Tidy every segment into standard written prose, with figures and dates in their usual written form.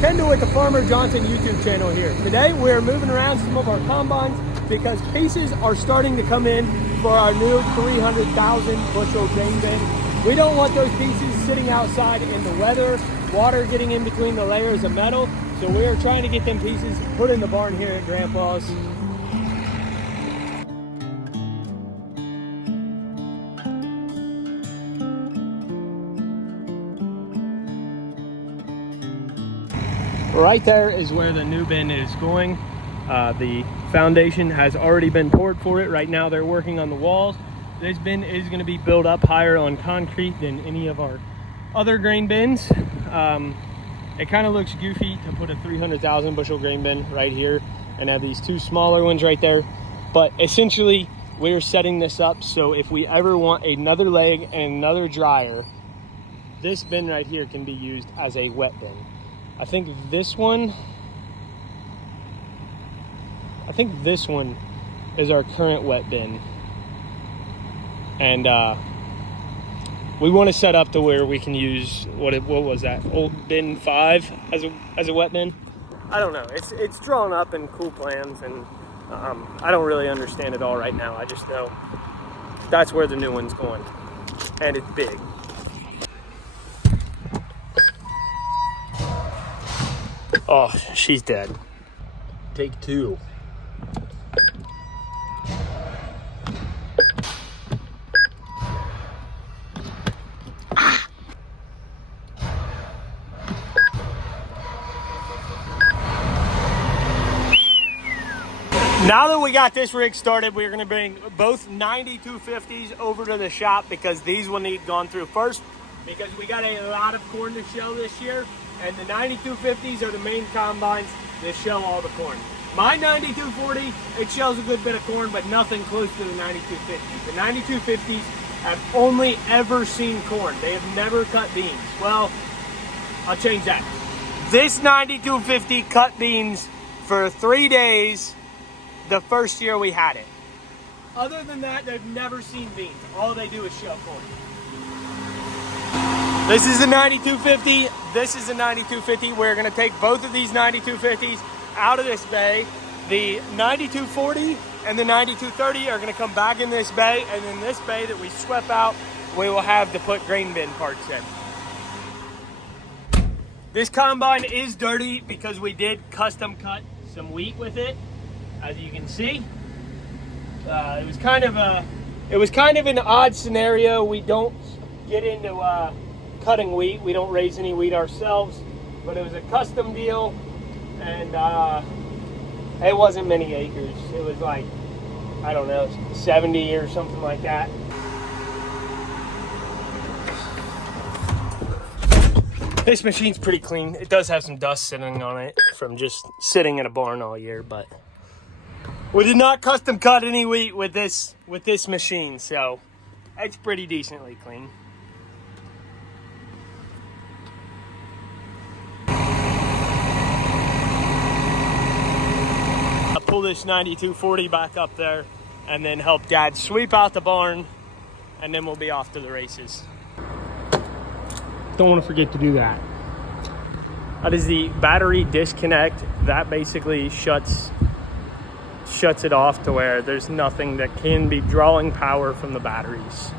Kendall with the Farmer Johnson YouTube channel here. Today we're moving around some of our combines because pieces are starting to come in for our new 300,000 bushel grain bin. We don't want those pieces sitting outside in the weather, water getting in between the layers of metal. So we're trying to get them pieces put in the barn here at Grandpa's. Right there is where the new bin is going. The foundation has already been poured for it. Right now they're working on the walls. This bin is going to be built up higher on concrete than any of our other grain bins. It kind of looks goofy to put a 300,000 bushel grain bin right here and have these two smaller ones right there. But essentially we're setting this up so if we ever want another leg and another dryer, this bin right here can be used as a wet bin. I think this one is our current wet bin. And we want to set up to where we can use, what was that, old bin 5 as a wet bin? I don't know, it's drawn up in cool plans, and I don't really understand it all right now. I just know that's where the new one's going, and it's big. Oh, she's dead. Take two. Now that we got this rig started, we're going to bring both 9250s over to the shop because these will need gone through first because we got a lot of corn to shell this year. And the 9250s are the main combines that shell all the corn. My 9240, it shells a good bit of corn, but nothing close to the 9250s. The 9250s have only ever seen corn. They have never cut beans. Well, I'll change that. This 9250 cut beans for 3 days the first year we had it. Other than that, they've never seen beans. All they do is shell corn. This is the 9250, this is the 9250. We're gonna take both of these 9250s out of this bay. The 9240 and the 9230 are gonna come back in this bay, and in this bay that we swept out, we will have to put grain bin parts in. This combine is dirty because we did custom cut some wheat with it, as you can see. It was kind of an odd scenario. We don't get into cutting wheat. We don't raise any wheat ourselves, but it was a custom deal, and it wasn't many acres. It was like, I don't know, 70 or something like that. This machine's pretty clean. It does have some dust sitting on it from just sitting in a barn all year, but we did not custom cut any wheat with this machine, so it's pretty decently clean. Pull this 9240 back up there and then help Dad sweep out the barn, and then we'll be off to the races. Don't want to forget to do that. That is the battery disconnect. That basically shuts it off to where there's nothing that can be drawing power from the batteries.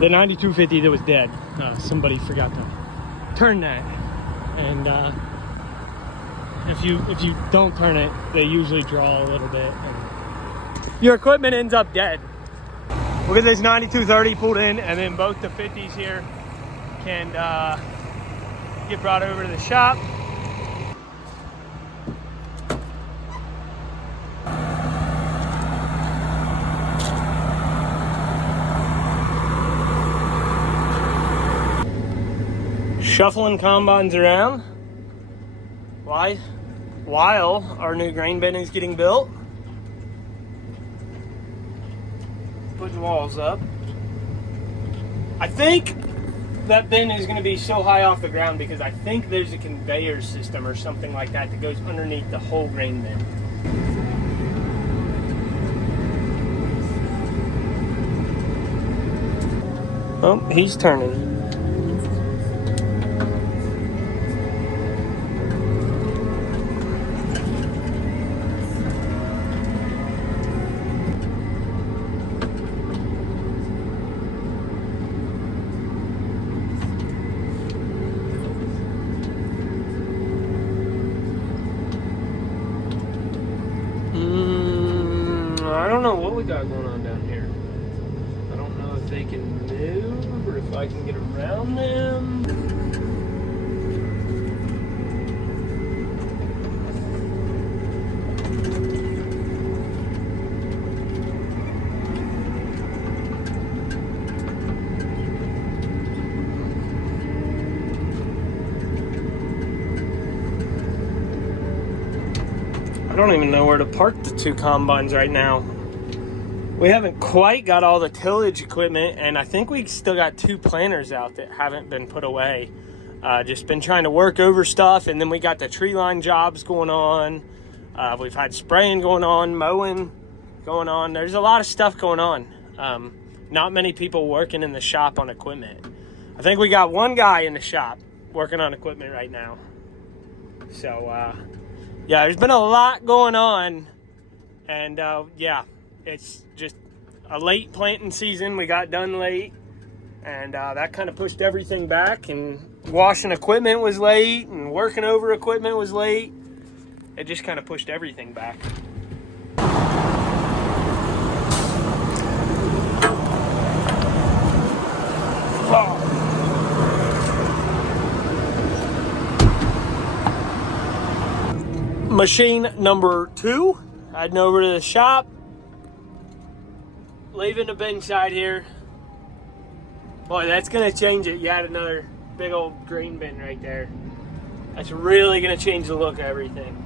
The 9250 that was dead, somebody forgot to turn that, and if you don't turn it, they usually draw a little bit and your equipment ends up dead. We'll get this 9230 pulled in, and then both the 50s here can get brought over to the shop. Shuffling combines around while our new grain bin is getting built. Putting walls up. I think that bin is going to be so high off the ground because I think there's a conveyor system or something like that that goes underneath the whole grain bin. Oh, he's turning. we got going on down here. I don't know if they can move or if I can get around them. I don't even know where to park the two combines right now. We haven't quite got all the tillage equipment, and I think we still got two planters out that haven't been put away. Just been trying to work over stuff, and then we got the tree line jobs going on. We've had spraying going on, mowing going on. There's a lot of stuff going on. Not many people working in the shop on equipment. I think we got one guy in the shop working on equipment right now. So, yeah, there's been a lot going on, and yeah, it's just a late planting season. We got done late, and that kind of pushed everything back, and washing equipment was late, and working over equipment was late. It just kind of pushed everything back. Oh. Machine number 2, heading over to the shop, leaving the bin side here. Boy, that's gonna change it. You had another big old grain bin right there. That's really gonna change the look of everything.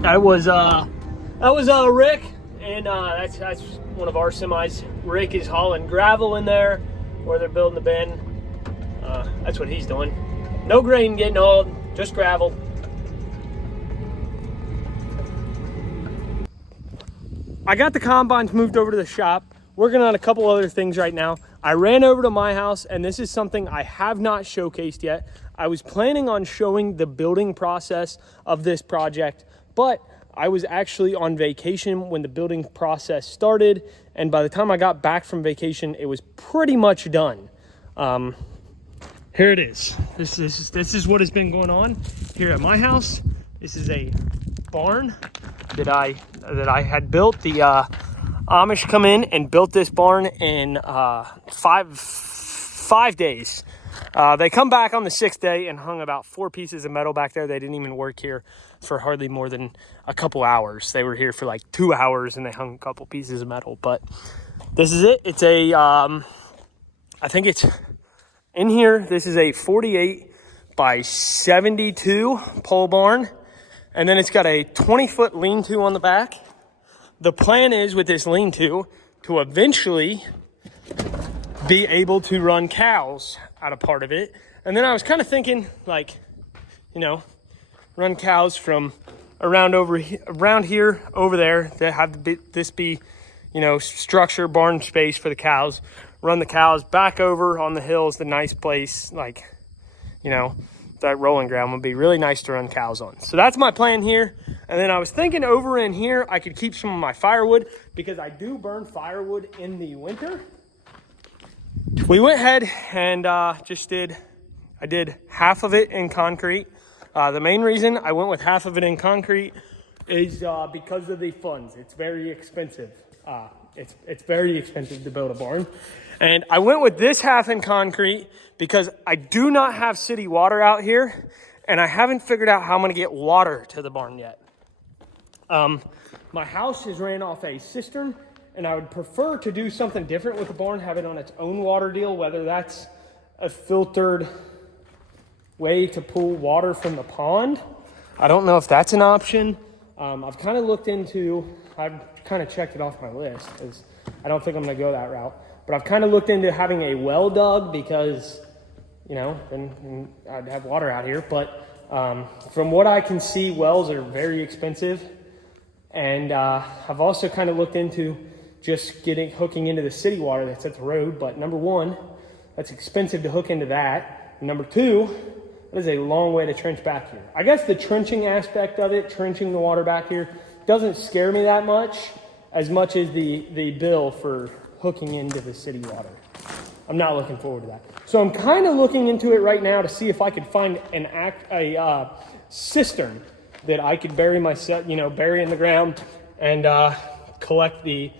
That was Rick, and that's one of our semis. Rick is hauling gravel in there where they're building the bin. That's what he's doing. No grain getting hauled, just gravel. I got the combines moved over to the shop. Working on a couple other things right now. I ran over to my house, and this is something I have not showcased yet. I was planning on showing the building process of this project, but I was actually on vacation when the building process started, and by the time I got back from vacation, it was pretty much done. Here it is. This is what has been going on here at my house. This is a barn that I had built. The Amish come in and built this barn in five days. They come back on the 6th day and hung about 4 pieces of metal back there. They didn't even work here for hardly more than a couple hours. They were here for like 2 hours and they hung a couple pieces of metal. But this is it. It's a, I think it's in here. This is a 48 by 72 pole barn. And then it's got a 20-foot lean-to on the back. The plan is with this lean-to to eventually be able to run cows out of part of it. And then I was kind of thinking, like, you know, run cows from around here over there, that have this be, you know, structure, barn space for the cows. Run the cows back over on the hills, the nice place, like, you know, that rolling ground would be really nice to run cows on. So that's my plan here. And then I was thinking over in here, I could keep some of my firewood because I do burn firewood in the winter. We went ahead and I did half of it in concrete. The main reason I went with half of it in concrete is because of the funds. It's very expensive. It's very expensive to build a barn. And I went with this half in concrete because I do not have city water out here, and I haven't figured out how I'm gonna get water to the barn yet. My house is ran off a cistern, and I would prefer to do something different with the barn, have it on its own water deal, whether that's a filtered way to pull water from the pond. I don't know if that's an option. I've kind of looked into, I've kind of checked it off my list because I don't think I'm gonna go that route. But I've kind of looked into having a well dug because, you know, then I'd have water out here. But from what I can see, wells are very expensive. And I've also kind of looked into just hooking into the city water that's at the road. But number one, that's expensive to hook into that. And number two, that is a long way to trench back here. I guess the trenching aspect of it, trenching the water back here, doesn't scare me that much as the bill for hooking into the city water. I'm not looking forward to that. So I'm kind of looking into it right now to see if I could find a cistern that I could bury bury in the ground and collect the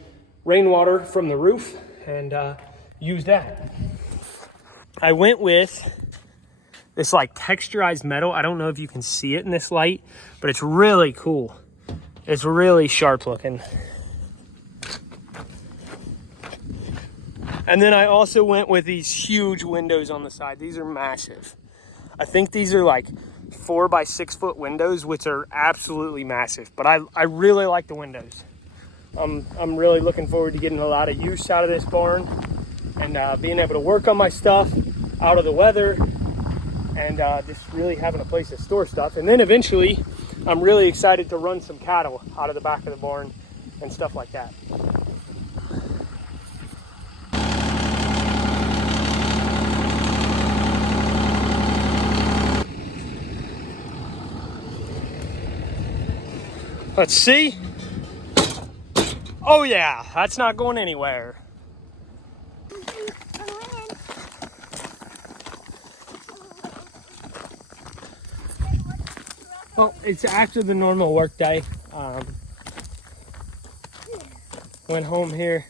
rainwater from the roof and use that. I went with this like texturized metal. I don't know if you can see it in this light, but it's really cool. It's really sharp looking. And then I also went with these huge windows on the side. These are massive. I think these are like 4 by 6 foot windows, which are absolutely massive. But I really like the windows. I'm really looking forward to getting a lot of use out of this barn and being able to work on my stuff out of the weather and just really having a place to store stuff. And then eventually, I'm really excited to run some cattle out of the back of the barn and stuff like that. Let's see. Oh yeah, that's not going anywhere. Well, it's after the normal work day. Went home here.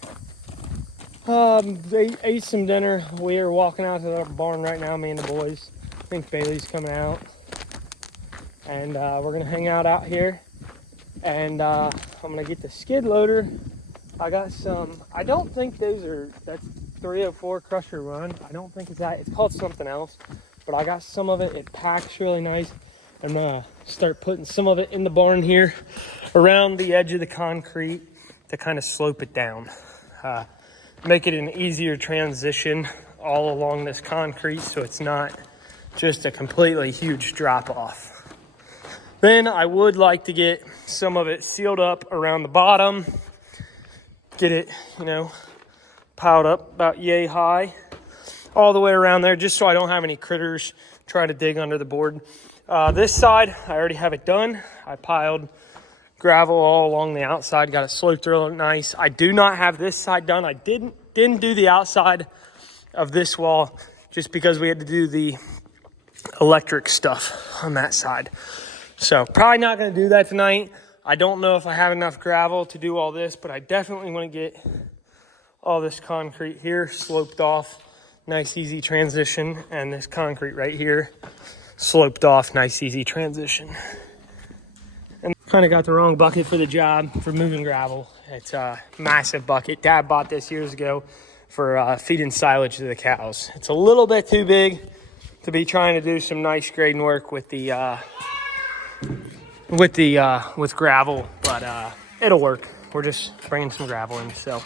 Ate some dinner. We are walking out to the barn right now, me and the boys. I think Bailey's coming out. And we're gonna hang out here. And I'm gonna get the skid loader. I got some, I don't think that's 304 Crusher Run. I don't think it's that. It's called something else. But I got some of it. It packs really nice. I'm gonna start putting some of it in the barn here around the edge of the concrete to kind of slope it down. Make it an easier transition all along this concrete so it's not just a completely huge drop off. Then I would like to get some of it sealed up around the bottom, get it, piled up about yay high all the way around there, just so I don't have any critters trying to dig under the board. This side, I already have it done. I piled gravel all along the outside, got it sloped real nice. I do not have this side done. I didn't do the outside of this wall just because we had to do the electric stuff on that side. So probably not going to do that tonight. I don't know if I have enough gravel to do all this, but I definitely want to get all this concrete here sloped off. Nice, easy transition. And this concrete right here sloped off. Nice, easy transition. And kind of got the wrong bucket for the job for moving gravel. It's a massive bucket. Dad bought this years ago for feeding silage to the cows. It's a little bit too big to be trying to do some nice grading work with the with gravel, but it'll work. We're just bringing some gravel in, so.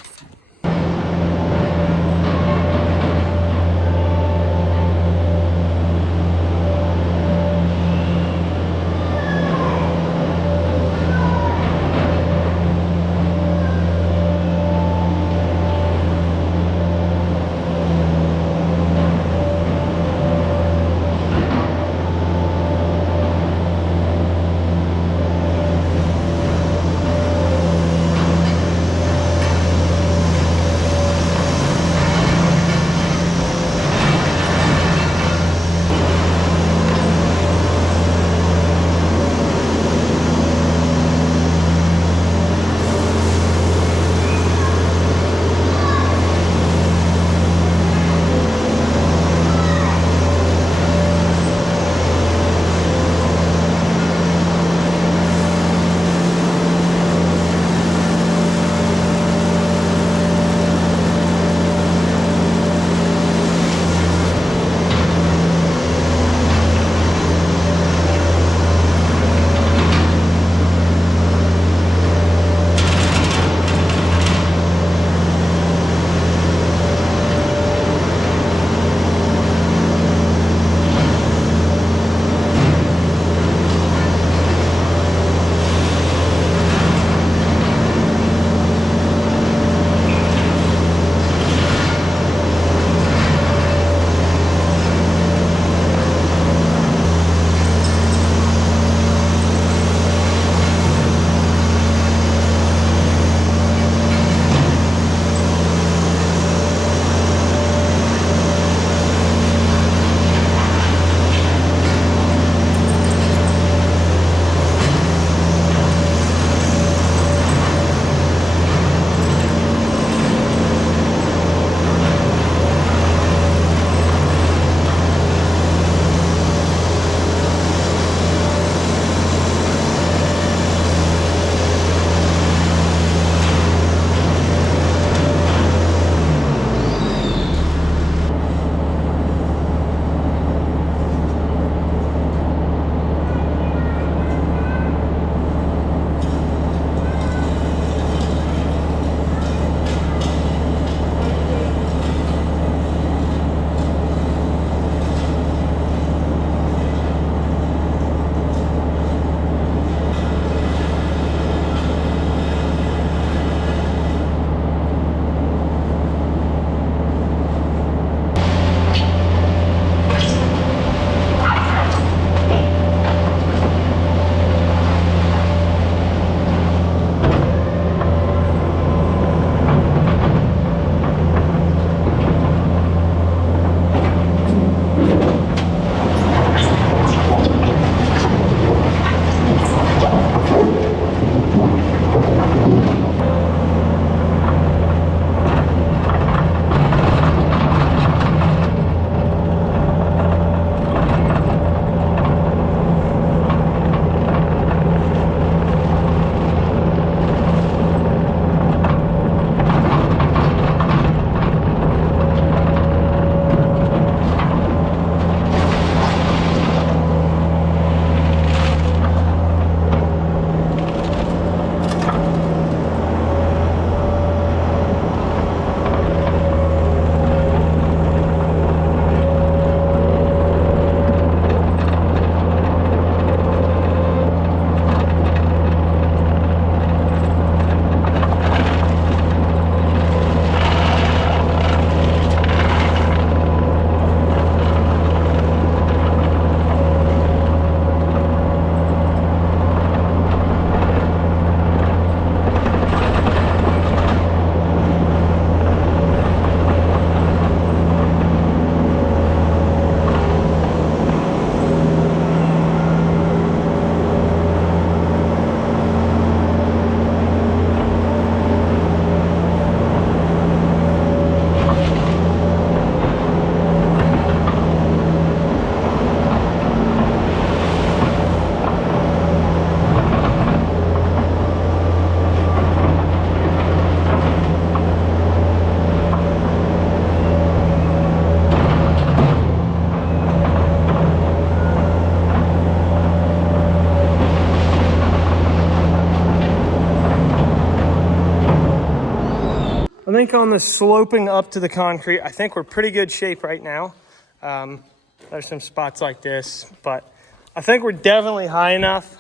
I think on the sloping up to the concrete, I think we're pretty good shape right now. There's some spots like this, but I think we're definitely high enough.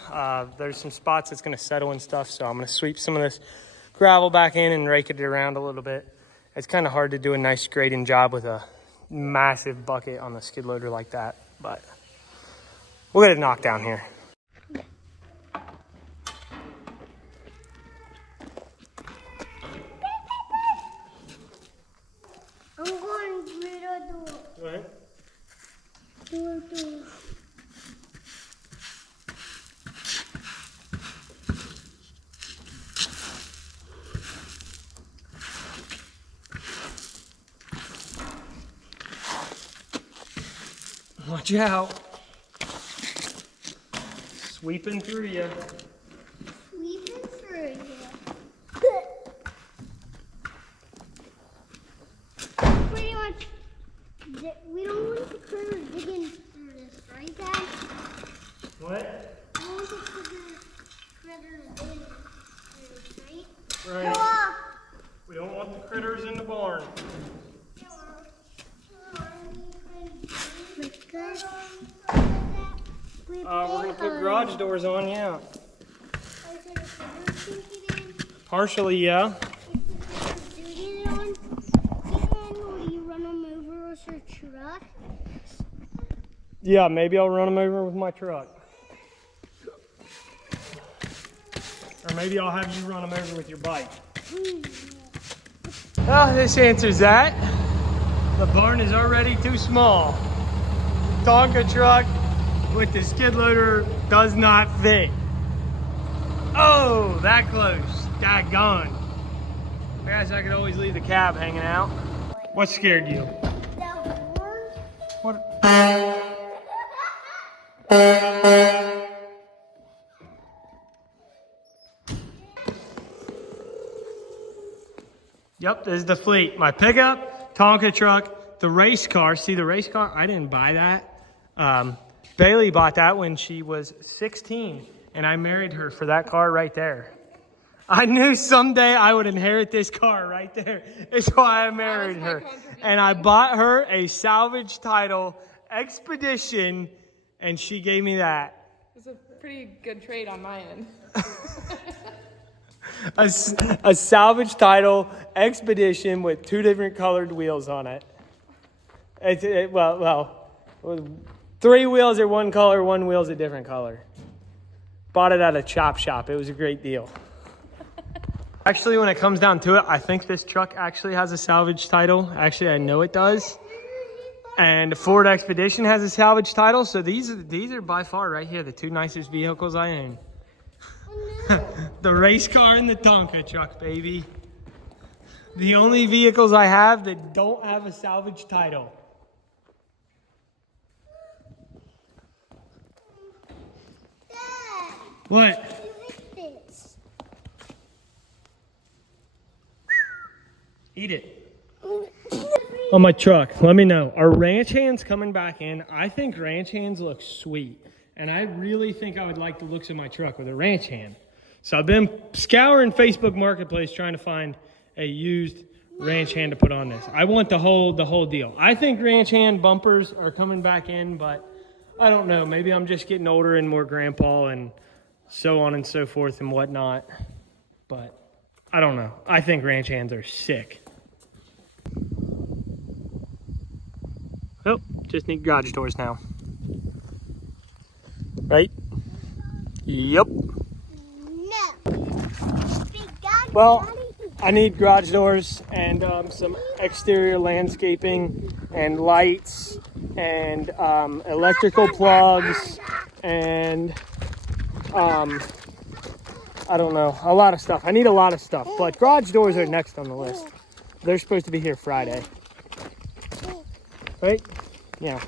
There's some spots that's gonna settle and stuff, so I'm gonna sweep some of this gravel back in and rake it around a little bit. It's kind of hard to do a nice grading job with a massive bucket on the skid loader like that, but we'll get it knocked down here. I'm going through the door. Go ahead. Door. Watch out. Sweeping through you. Sweeping through here. Pretty much, we don't want the critters digging through this, right, Dad? What? We don't want the critters digging through this, right? Right. Go up. We don't want the critters in the barn. We're gonna put garage doors on, yeah. Partially, yeah. Will you run them over with your truck? Yeah, maybe I'll run them over with my truck. Or maybe I'll have you run them over with your bike. Well, this answers that. The barn is already too small. Tonka truck with the skid loader does not fit. Oh, that close. Daggone. I guess I could always leave the cab hanging out. What scared you? What? Yep, this is the fleet. My pickup, Tonka truck, the race car. See the race car? I didn't buy that. Bailey bought that when she was 16, and I married her for that car right there. I knew someday I would inherit this car right there. It's why I married her. And I bought her a salvage title Expedition, and she gave me that. It's a pretty good trade on my end. A salvage title Expedition with 2 different colored wheels on it. Well, 3 wheels are one color, 1 wheel's a different color. Bought it at a chop shop. It was a great deal. Actually, when it comes down to it, I think this truck actually has a salvage title. Actually, I know it does. And Ford Expedition has a salvage title. So these are by far right here the 2 nicest vehicles I own. The race car and the Tonka truck, baby. The only vehicles I have that don't have a salvage title. Dad, What? you eat this. Eat it. On my truck, let me know. Are ranch hands coming back in? I think ranch hands look sweet. And I really think I would like the looks of my truck with a ranch hand. So I've been scouring Facebook Marketplace trying to find a used ranch hand to put on this. I want the whole deal. I think ranch hand bumpers are coming back in, but I don't know. Maybe I'm just getting older and more grandpa and so on and so forth and whatnot. But I don't know. I think ranch hands are sick. Oh, just need garage doors now. Right? Yep. Well, I need garage doors and some exterior landscaping and lights and electrical plugs and I don't know, a lot of stuff. I need a lot of stuff, but garage doors are next on the list. They're supposed to be here Friday. Right? Yeah.